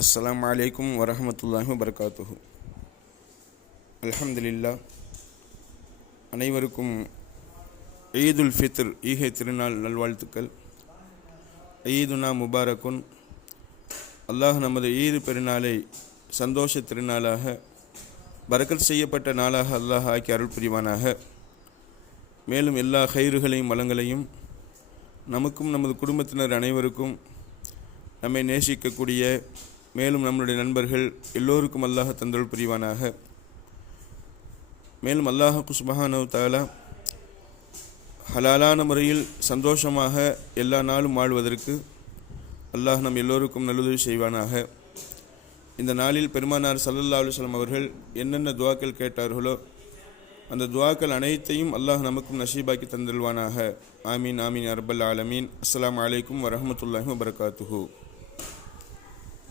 அஸ்ஸலாமு அலைக்கும் வரஹ்மத்துல்லாஹி வபரகாத்துஹு. அல்ஹம்துலில்லாஹ். அனைவருக்கும் ஈதுல் ஃபித்ர் ஈகை திருநாள் நல்வாழ்த்துக்கள். ஈதுனா முபாரக்குன். அல்லாஹ் நமது ஈது பெருநாளை சந்தோஷ திருநாளாக, பரக்கத் செய்யப்பட்ட நாளாக அல்லாஹ் ஆக்கி அருள் புரிவானாக. மேலும் எல்லா ஹைறுகளையும் வளங்களையும் நமக்கும் நமது குடும்பத்தினர் அனைவருக்கும், நம்மை நேசிக்கக்கூடிய மேலும் நம்முடைய நண்பர்கள் எல்லோருக்கும் அல்லாஹ் தந்தருள் புரிவானாக. மேலும் அல்லாஹ்வுக்கு சுப்ஹானஹு தஆலா ஹலாலான முறையில் சந்தோஷமாக எல்லா நாளும் வாழ்வதற்கு அல்லாஹ் நம் எல்லோருக்கும் நல்லுதவி செய்வானாக. இந்த நாளில் பெருமானார் ஸல்லல்லாஹு அலைஹி வஸல்லம் அவர்கள் என்னென்ன துஆக்கள் கேட்டார்களோ அந்த துஆக்கள் அனைத்தையும் அல்லாஹ் நமக்கும் நசீபாக்கி தந்தருள்வானாக. ஆமீன் ஆமீன் யா ரப்பல் ஆலமீன். அஸ்ஸலாமு அலைக்கும் வரஹ்மத்துல்லாஹி வபரகாத்துஹு.